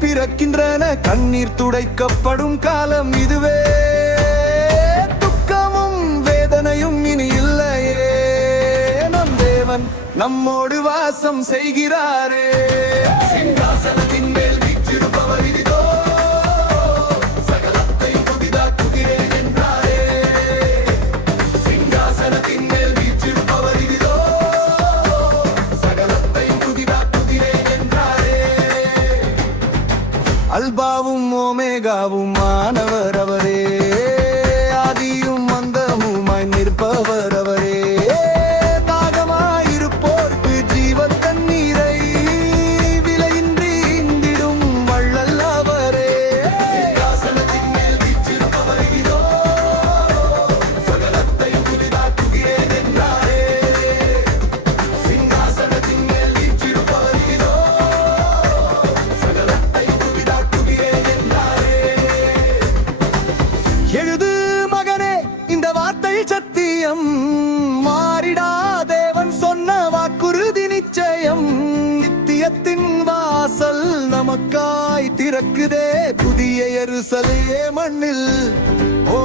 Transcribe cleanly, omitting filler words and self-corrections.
பிறக்கின்றன. கண்ணீர் துடைக்கப்படும் காலம் இதுவே. துக்கமும் வேதனையும் இனி இல்லையே. நம் தேவன் நம்மோடு வாசம் செய்கிறாரே. சிங்காசனத்தின் மேல் வீற்றிருப்பவர் இதோ, சகலத்தை புதிதாக்குகிறேன் என்றாரே. சிங்காசனத்தின் மேல் வீற்றிருப்பவர் இதோ, சகலத்தை புதிதாக்குகிறேன் என்றாரே. அல்பாவும் ஓமேகாவும் ஆனவர் அவரே, ஆதியும் அந்தமுமாய் நிற்பவர் அவரே. தாகமாயிருப்போர்க்கு ஜீவ தண்ணீரை விலையின்றி இந்திடும் வள்ளல் அவரே. சிங்காசனத்தின் மேல் வீற்றிருப்பவர் இதோ, சகலத்தை புதிதாக்குகிறேன் என்றாரே. சிங்காசனத்தின் மேல் வீற்றிருப்பவர் இதோ, சகலத்தை புதிதாக்குகிறேன் என்றாரே. எழுது மகனே, இந்த வார்த்தை சத்தியம். மாறிடா தேவன் சொன்ன வாக்குறுதி நிச்சயம். நித்தியத்தின் வாசல் நமக்காய் திறக்குதே, புதிய எருசலேம் மண்ணில். ஓ